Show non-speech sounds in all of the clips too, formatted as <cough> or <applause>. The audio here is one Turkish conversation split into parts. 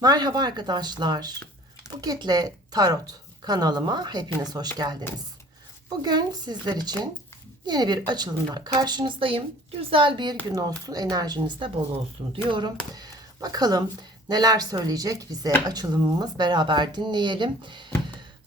Merhaba arkadaşlar. Buketle Tarot kanalıma hepiniz hoş geldiniz. Bugün sizler için yeni bir açılımla karşınızdayım. Güzel bir gün olsun, enerjiniz de bol olsun diyorum. Bakalım neler söyleyecek bize açılımımız beraber dinleyelim.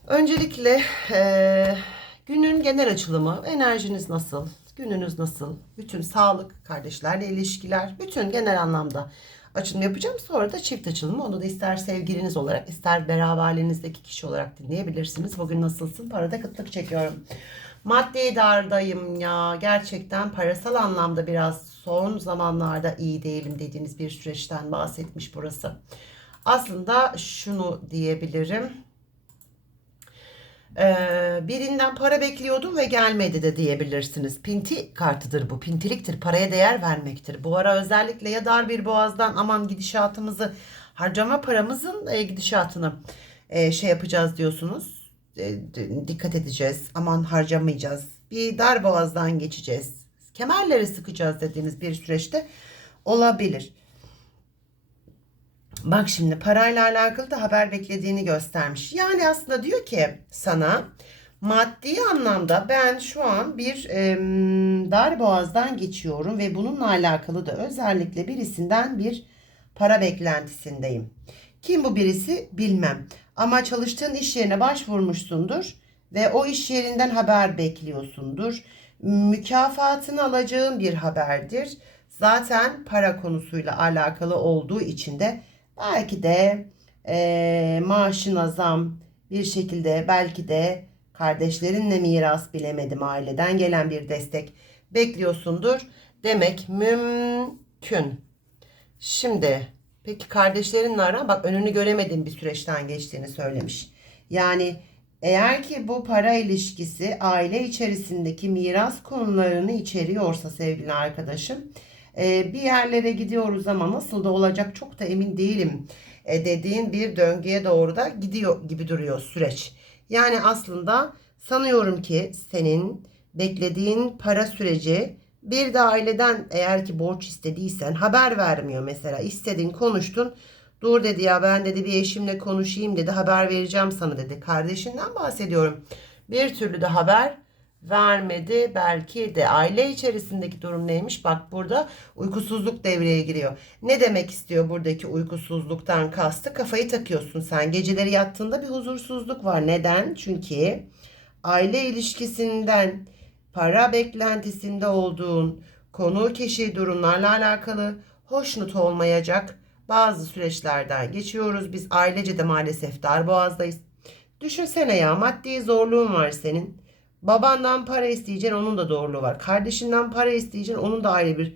Öncelikle eee, günün genel açılımı, enerjiniz nasıl, gününüz nasıl, bütün sağlık, kardeşlerle ilişkiler, bütün genel anlamda açılım yapacağım. Sonra da çift açılımı, onu da ister sevgiliniz olarak, ister beraberliğinizdeki kişi olarak dinleyebilirsiniz. Bugün nasılsın? Parada kıtlık çekiyorum. Maddi dardayım ya. Gerçekten parasal anlamda biraz son zamanlarda iyi değilim dediğiniz bir süreçten bahsetmiş burası. Aslında şunu diyebilirim. Ee, birinden para bekliyordum ve gelmedi de diyebilirsiniz. Pinti kartıdır bu. Pintiliktir. Paraya değer vermektir. Bu ara özellikle ya dar bir boğazdan aman gidişatımızı harcama paramızın e, gidişatını e, şey yapacağız diyorsunuz. E, dikkat edeceğiz. Aman harcamayacağız. Bir dar boğazdan geçeceğiz. Kemerleri sıkacağız dediğiniz bir süreçte olabilir. Bak şimdi parayla alakalı da haber beklediğini göstermiş. Yani aslında diyor ki sana maddi anlamda ben şu an bir em, dar boğazdan geçiyorum ve bununla alakalı da özellikle birisinden bir para beklentisindeyim. Kim bu birisi bilmem. Ama çalıştığın iş yerine başvurmuşsundur ve o iş yerinden haber bekliyorsundur. Mükafatını alacağın bir haberdir. Zaten para konusuyla alakalı olduğu için de belki de eee maaşına zam bir şekilde belki de kardeşlerinle miras bilemedim aileden gelen bir destek bekliyorsundur demek mümkün. Şimdi peki kardeşlerinle aran bak önünü göremediğin bir süreçten geçtiğini söylemiş. Yani eğer ki bu para ilişkisi aile içerisindeki miras konularını içeriyorsa sevgili arkadaşım e, bir yerlere gidiyoruz ama nasıl da olacak çok da emin değilim e, dediğin bir döngüye doğru da gidiyor gibi duruyor süreç. Yani aslında sanıyorum ki senin beklediğin para süreci bir de aileden eğer ki borç istediysen haber vermiyor mesela. İstedin konuştun. Dur dedi ya ben dedi bir eşimle konuşayım dedi haber vereceğim sana dedi. Kardeşinden bahsediyorum. Bir türlü de haber vermedi. Belki de aile içerisindeki durum neymiş? Bak burada uykusuzluk devreye giriyor. Ne demek istiyor buradaki uykusuzluktan kastı? Kafayı takıyorsun sen. Geceleri yattığında bir huzursuzluk var. Neden? Çünkü aile ilişkisinden para beklentisinde olduğun konu kişi durumlarla alakalı hoşnut olmayacak bazı süreçlerden geçiyoruz. Biz ailece de maalesef darboğazdayız. Düşünsene ya maddi zorluğun var senin Babandan para isteyeceksin onun da doğruluğu var. Kardeşinden para isteyeceksin onun da ayrı bir.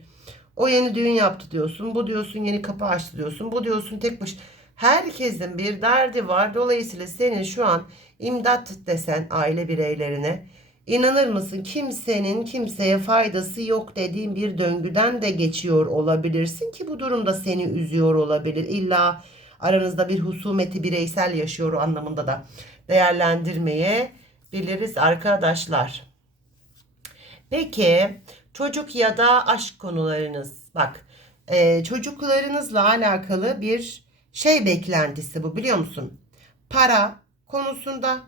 O yeni düğün yaptı diyorsun. Bu diyorsun yeni kapı açtı diyorsun. Bu diyorsun tek baş. Herkesin bir derdi var. Dolayısıyla senin şu an imdat desen aile bireylerine inanır mısın kimsenin kimseye faydası yok dediğin bir döngüden de geçiyor olabilirsin ki bu durumda seni üzüyor olabilir. İlla aranızda bir husumeti bireysel yaşıyor anlamında da değerlendirmeye biliriz arkadaşlar. Peki çocuk ya da aşk konularınız bak e, çocuklarınızla alakalı bir şey beklentisi bu biliyor musun? Para konusunda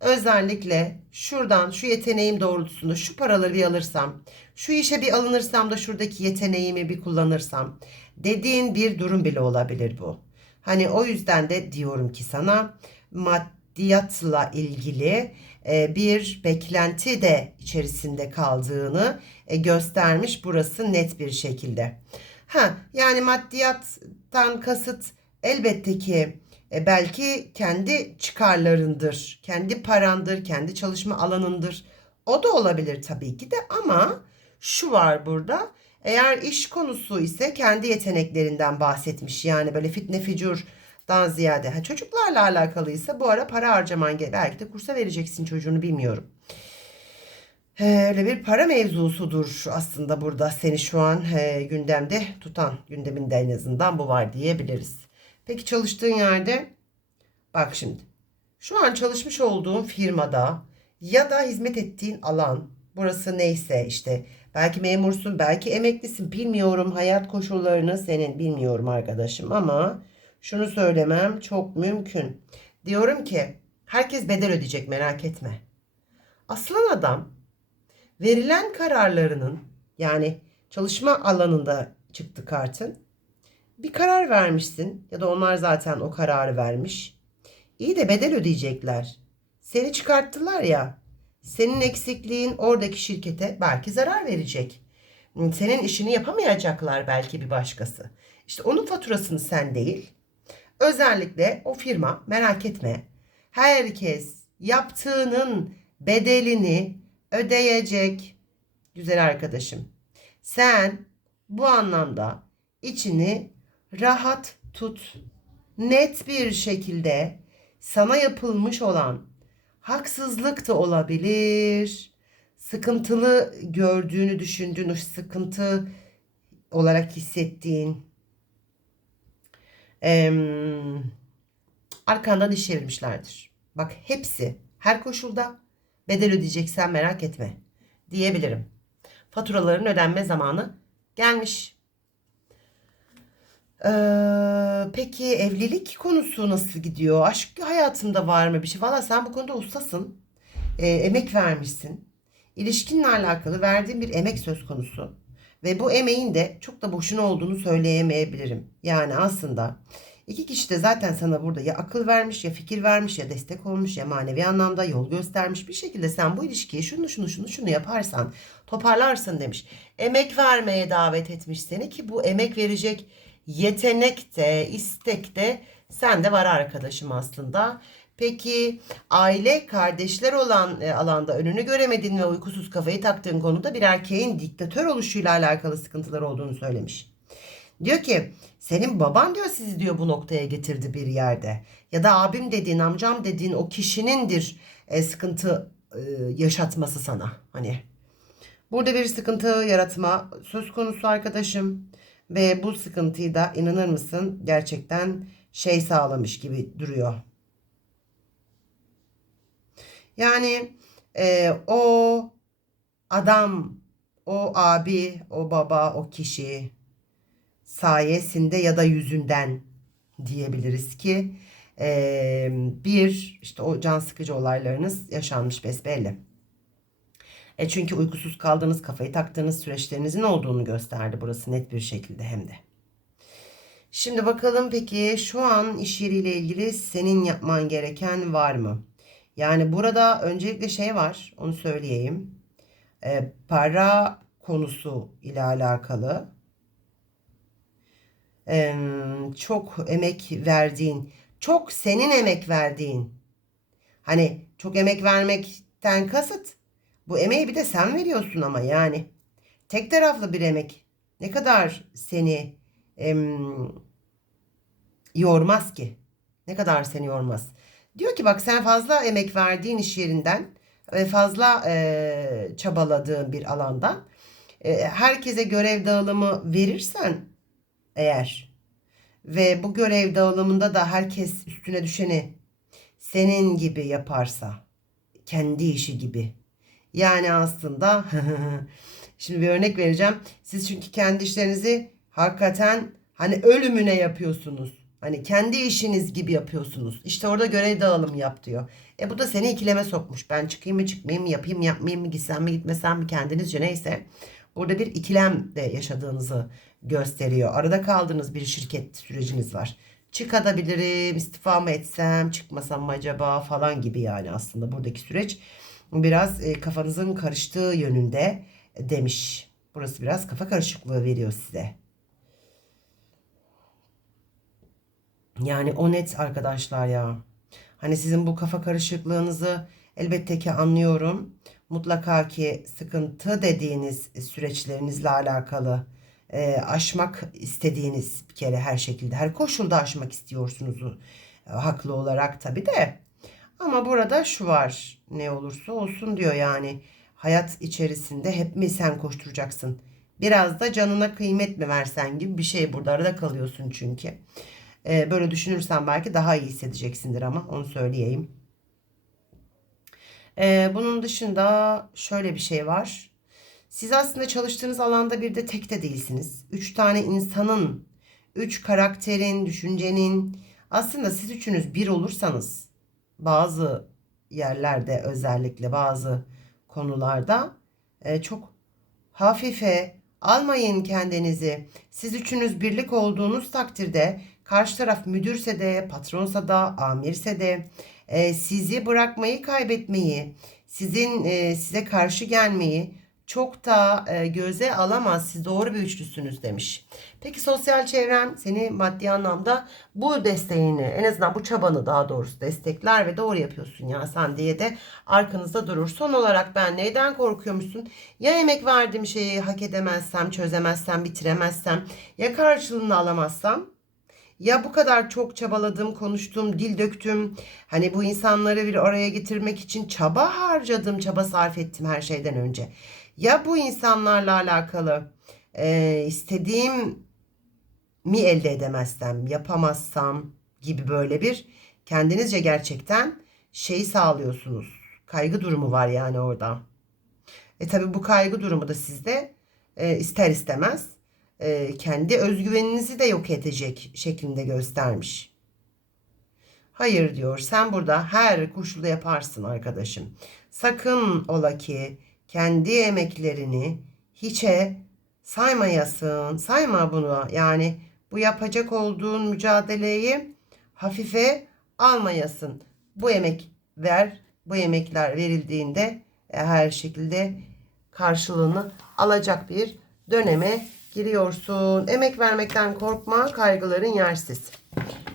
özellikle şuradan şu yeteneğim doğrultusunda şu paraları bir alırsam şu işe bir alınırsam da şuradaki yeteneğimi bir kullanırsam dediğin bir durum bile olabilir bu. Hani o yüzden de diyorum ki sana maddiyatla ilgili bir beklenti de içerisinde kaldığını e, göstermiş burası net bir şekilde. Ha yani maddiyattan kasıt elbette ki e, belki kendi çıkarlarındır, kendi parandır, kendi çalışma alanındır. O da olabilir tabii ki de ama şu var burada. Eğer iş konusu ise kendi yeteneklerinden bahsetmiş. Yani böyle fitne ficur dan ziyade. Ha, çocuklarla alakalıysa bu ara para harcaman gerek. Belki de kursa vereceksin çocuğunu bilmiyorum. Ee, Öyle bir para mevzusudur aslında burada seni şu an gündemde tutan gündeminde en azından bu var diyebiliriz. Peki çalıştığın yerde bak şimdi şu an çalışmış olduğun firmada ya da hizmet ettiğin alan burası neyse işte belki memursun belki emeklisin bilmiyorum hayat koşullarını senin bilmiyorum arkadaşım ama Şunu söylemem çok mümkün. Diyorum ki herkes bedel ödeyecek merak etme. Aslan adam verilen kararlarının yani çalışma alanında çıktı kartın. Bir karar vermişsin ya da onlar zaten o kararı vermiş. İyi de bedel ödeyecekler. Seni çıkarttılar ya. Senin eksikliğin oradaki şirkete belki zarar verecek. Senin işini yapamayacaklar belki bir başkası. İşte onun faturasını sen değil. Özellikle o firma merak etme. Herkes yaptığının bedelini ödeyecek. Güzel arkadaşım. Sen bu anlamda içini rahat tut. Net bir şekilde sana yapılmış olan haksızlık da olabilir. Sıkıntılı gördüğünü düşündüğün, sıkıntı olarak hissettiğin em, arkandan iş çevirmişlerdir. Bak hepsi her koşulda bedel ödeyeceksen merak etme diyebilirim. Faturaların ödenme zamanı gelmiş. Ee, peki evlilik konusu nasıl gidiyor? Aşk hayatında var mı bir şey? Valla sen bu konuda ustasın. Ee, emek vermişsin. İlişkinle alakalı verdiğin bir emek söz konusu. Ve bu emeğin de çok da boşuna olduğunu söyleyemeyebilirim. Yani aslında iki kişi de zaten sana burada ya akıl vermiş ya fikir vermiş ya destek olmuş ya manevi anlamda yol göstermiş. Bir şekilde sen bu ilişkiyi şunu şunu şunu şunu yaparsan toparlarsın demiş. Emek vermeye davet etmiş seni ki bu emek verecek yetenek de istek de sende var arkadaşım aslında. Peki aile kardeşler olan e, alanda önünü göremediğin ve uykusuz kafayı taktığın konuda bir erkeğin diktatör oluşuyla alakalı sıkıntılar olduğunu söylemiş. Diyor ki senin baban diyor sizi diyor bu noktaya getirdi bir yerde. Ya da abim dediğin amcam dediğin o kişinindir e, sıkıntı e, yaşatması sana. Hani burada bir sıkıntı yaratma söz konusu arkadaşım. Ve bu sıkıntıyı da inanır mısın gerçekten şey sağlamış gibi duruyor. Yani e, o adam, o abi, o baba, o kişi sayesinde ya da yüzünden diyebiliriz ki e, bir işte o can sıkıcı olaylarınız yaşanmış besbelli. E çünkü uykusuz kaldığınız, kafayı taktığınız süreçlerinizin olduğunu gösterdi burası net bir şekilde hem de. Şimdi bakalım peki şu an iş yeriyle ilgili senin yapman gereken var mı? Yani burada öncelikle şey var, onu söyleyeyim. E, para konusu ile alakalı e, çok emek verdiğin, çok senin emek verdiğin, hani çok emek vermekten kasıt bu emeği bir de sen veriyorsun ama yani. Tek taraflı bir emek ne kadar seni em, yormaz ki? Ne kadar seni yormaz? Diyor ki bak sen fazla emek verdiğin iş yerinden ve fazla e, çabaladığın bir alandan e, herkese görev dağılımı verirsen eğer ve bu görev dağılımında da herkes üstüne düşeni senin gibi yaparsa kendi işi gibi yani aslında <laughs> şimdi bir örnek vereceğim. Siz çünkü kendi işlerinizi hakikaten hani ölümüne yapıyorsunuz. Hani kendi işiniz gibi yapıyorsunuz. İşte orada görev dağılımı yap diyor. E bu da seni ikileme sokmuş. Ben çıkayım mı çıkmayayım mı yapayım mı yapmayayım mı gitsem mi gitmesem mi kendinizce neyse. Burada bir ikilem de yaşadığınızı gösteriyor. Arada kaldığınız bir şirket süreciniz var. Çıkabilirim, istifa mı etsem, çıkmasam mı acaba falan gibi yani aslında buradaki süreç biraz e, kafanızın karıştığı yönünde demiş. Burası biraz kafa karışıklığı veriyor size. Yani o net arkadaşlar ya. Hani sizin bu kafa karışıklığınızı elbette ki anlıyorum. Mutlaka ki sıkıntı dediğiniz süreçlerinizle alakalı e, aşmak istediğiniz bir kere her şekilde her koşulda aşmak istiyorsunuz e, haklı olarak tabi de ama burada şu var ne olursa olsun diyor yani hayat içerisinde hep mi sen koşturacaksın? Biraz da canına kıymet mi versen gibi bir şey burada arada kalıyorsun çünkü. Ee, böyle düşünürsen belki daha iyi hissedeceksindir ama onu söyleyeyim. Ee, bunun dışında şöyle bir şey var. Siz aslında çalıştığınız alanda bir de tek de değilsiniz. Üç tane insanın Üç karakterin, düşüncenin. Aslında siz üçünüz bir olursanız bazı yerlerde özellikle bazı konularda e, çok hafife almayın kendinizi. Siz üçünüz birlik olduğunuz takdirde karşı taraf müdürse de, patronsa da, amirse de e, sizi bırakmayı, kaybetmeyi, sizin e, size karşı gelmeyi çok da e, göze alamaz. Siz doğru bir üçlüsünüz demiş. Peki sosyal çevren seni maddi anlamda bu desteğini en azından bu çabanı daha doğrusu destekler ve doğru yapıyorsun ya sen diye de arkanızda durur. Son olarak ben neyden korkuyormuşsun? Ya emek verdiğim şeyi hak edemezsem, çözemezsem, bitiremezsem, ya karşılığını alamazsam ya bu kadar çok çabaladım, konuştum, dil döktüm. Hani bu insanları bir araya getirmek için çaba harcadım, çaba sarf ettim her şeyden önce. Ya bu insanlarla alakalı e, istediğim mi elde edemezsem, yapamazsam gibi böyle bir kendinizce gerçekten şeyi sağlıyorsunuz. Kaygı durumu var yani orada. E tabi bu kaygı durumu da sizde e, ister istemez e, kendi özgüveninizi de yok edecek şeklinde göstermiş. Hayır diyor sen burada her koşulda yaparsın arkadaşım. Sakın ola ki kendi emeklerini hiçe saymayasın. Sayma bunu yani bu yapacak olduğun mücadeleyi hafife almayasın. Bu emek ver, bu emekler verildiğinde e, her şekilde karşılığını alacak bir döneme giriyorsun. Emek vermekten korkma, kaygıların yersiz.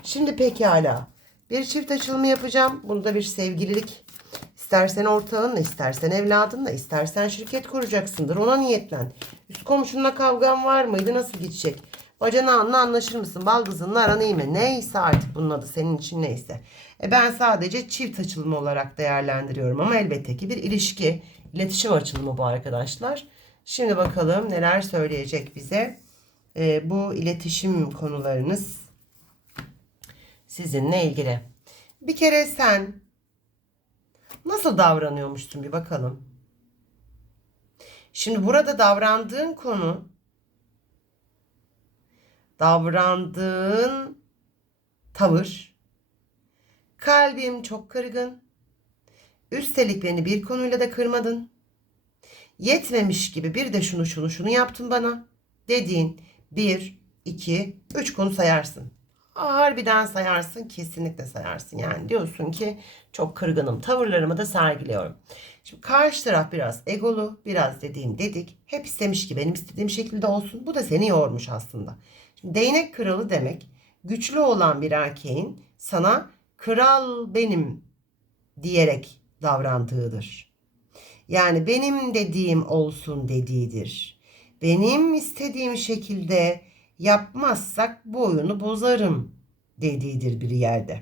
Şimdi pekala. Bir çift açılımı yapacağım. Bunda bir sevgililik. İstersen ortağınla, istersen evladınla, istersen şirket kuracaksındır. Ona niyetlen. Üst komşunla kavgan var mıydı? Nasıl gidecek? Bacanağınla anlaşır mısın? Baldızınla aran iyi mi? Neyse artık bunun adı senin için neyse. E ben sadece çift açılımı olarak değerlendiriyorum. Ama elbette ki bir ilişki, iletişim açılımı bu arkadaşlar. Şimdi bakalım neler söyleyecek bize. E, bu iletişim konularınız sizinle ilgili. Bir kere sen nasıl davranıyormuşsun bir bakalım. Şimdi burada davrandığın konu davrandığın tavır kalbim çok kırgın. Üstelik beni bir konuyla da kırmadın. Yetmemiş gibi bir de şunu şunu şunu yaptın bana dediğin bir, iki, üç konu sayarsın. Harbiden sayarsın, kesinlikle sayarsın. Yani diyorsun ki çok kırgınım, tavırlarımı da sergiliyorum. Şimdi karşı taraf biraz egolu, biraz dediğim dedik. Hep istemiş ki benim istediğim şekilde olsun. Bu da seni yormuş aslında. Şimdi değnek kralı demek güçlü olan bir erkeğin sana kral benim diyerek davrandığıdır. Yani benim dediğim olsun dediğidir. Benim istediğim şekilde yapmazsak bu oyunu bozarım dediğidir bir yerde.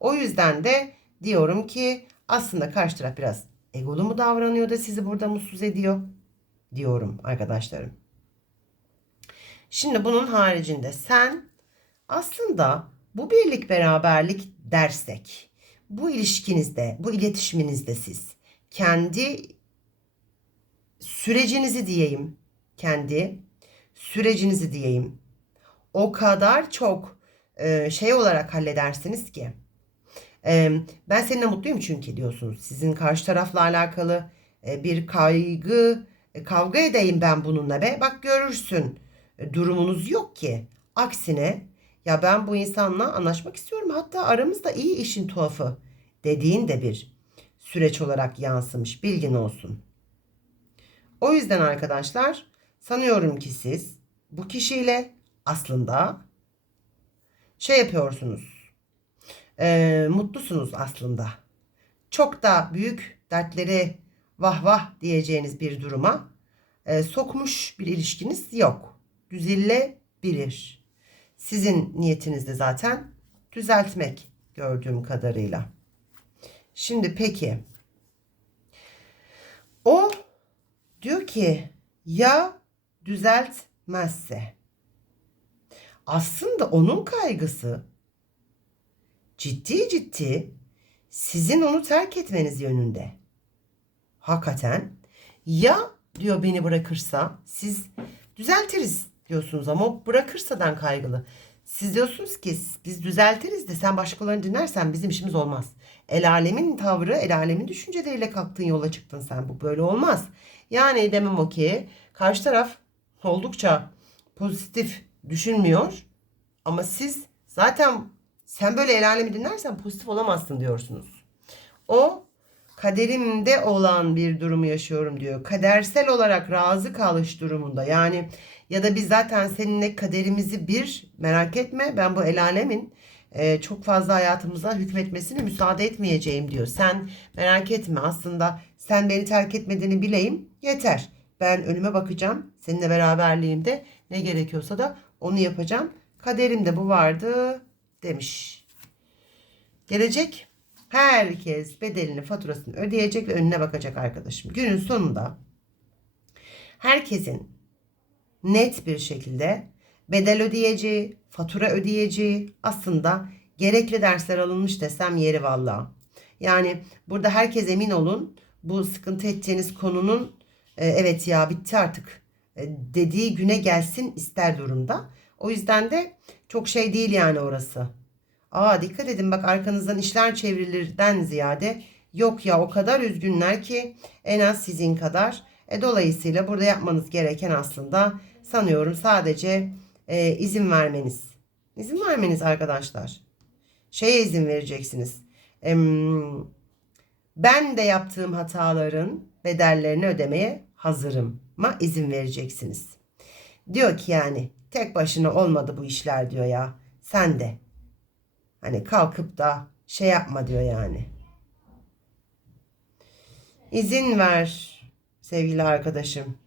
O yüzden de diyorum ki aslında karşı taraf biraz egolu mu davranıyor da sizi burada mutsuz ediyor diyorum arkadaşlarım. Şimdi bunun haricinde sen aslında bu birlik beraberlik dersek bu ilişkinizde, bu iletişiminizde siz kendi sürecinizi diyeyim, kendi sürecinizi diyeyim. O kadar çok e, şey olarak halledersiniz ki. E, ben seninle mutluyum çünkü diyorsunuz. Sizin karşı tarafla alakalı e, bir kaygı, e, kavga edeyim ben bununla be. Bak görürsün. E, durumunuz yok ki. Aksine ya ben bu insanla anlaşmak istiyorum. Hatta aramızda iyi işin tuhafı dediğin de bir süreç olarak yansımış. Bilgin olsun. O yüzden arkadaşlar sanıyorum ki siz bu kişiyle aslında şey yapıyorsunuz. E, mutlusunuz aslında. Çok da büyük dertleri vah vah diyeceğiniz bir duruma e, sokmuş bir ilişkiniz yok. Düzelebilir. Sizin niyetiniz de zaten düzeltmek gördüğüm kadarıyla. Şimdi peki o diyor ki ya düzeltmezse aslında onun kaygısı ciddi ciddi sizin onu terk etmeniz yönünde. Hakikaten ya diyor beni bırakırsa siz düzeltiriz diyorsunuz ama bırakırsadan kaygılı. Siz diyorsunuz ki biz düzeltiriz de sen başkalarını dinlersen bizim işimiz olmaz. El alemin tavrı, el alemin düşünceleriyle kalktın yola çıktın sen. Bu böyle olmaz. Yani demem o ki karşı taraf oldukça pozitif düşünmüyor. Ama siz zaten sen böyle el alemi dinlersen pozitif olamazsın diyorsunuz. O kaderimde olan bir durumu yaşıyorum diyor. Kadersel olarak razı kalış durumunda. Yani ya da biz zaten seninle kaderimizi bir merak etme ben bu el alemin e, çok fazla hayatımıza hükmetmesine müsaade etmeyeceğim diyor. Sen merak etme aslında sen beni terk etmediğini bileyim yeter. Ben önüme bakacağım. Seninle beraberliğimde ne gerekiyorsa da onu yapacağım. Kaderimde bu vardı demiş. Gelecek herkes bedelini faturasını ödeyecek ve önüne bakacak arkadaşım. Günün sonunda herkesin net bir şekilde bedel ödeyeceği, fatura ödeyeceği aslında gerekli dersler alınmış desem yeri valla. Yani burada herkes emin olun bu sıkıntı edeceğiniz konunun evet ya bitti artık e, dediği güne gelsin ister durumda. O yüzden de çok şey değil yani orası. Aa dikkat edin bak arkanızdan işler çevrilirden ziyade yok ya o kadar üzgünler ki en az sizin kadar. E, dolayısıyla burada yapmanız gereken aslında sanıyorum sadece e, izin vermeniz. İzin vermeniz arkadaşlar. Şeye izin vereceksiniz. Em, ben de yaptığım hataların bedellerini ödemeye hazırım. Ma izin vereceksiniz. Diyor ki yani tek başına olmadı bu işler diyor ya. Sen de. Hani kalkıp da şey yapma diyor yani. İzin ver sevgili arkadaşım.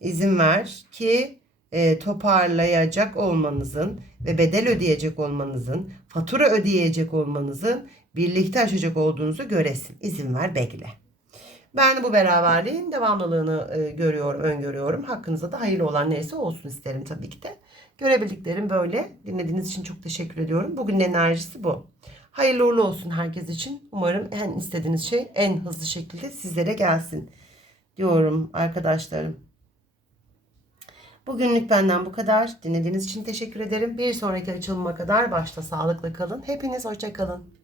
İzin ver ki e, toparlayacak olmanızın ve bedel ödeyecek olmanızın, fatura ödeyecek olmanızın birlikte aşacak olduğunuzu göresin. İzin ver bekle. Ben bu beraberliğin devamlılığını e, görüyorum, öngörüyorum. Hakkınızda da hayırlı olan neyse olsun isterim tabii ki de. Görebildiklerim böyle. Dinlediğiniz için çok teşekkür ediyorum. Bugün enerjisi bu. Hayırlı uğurlu olsun herkes için. Umarım en istediğiniz şey en hızlı şekilde sizlere gelsin diyorum arkadaşlarım. Bugünlük benden bu kadar. Dinlediğiniz için teşekkür ederim. Bir sonraki açılıma kadar başta sağlıklı kalın. Hepiniz hoşça kalın.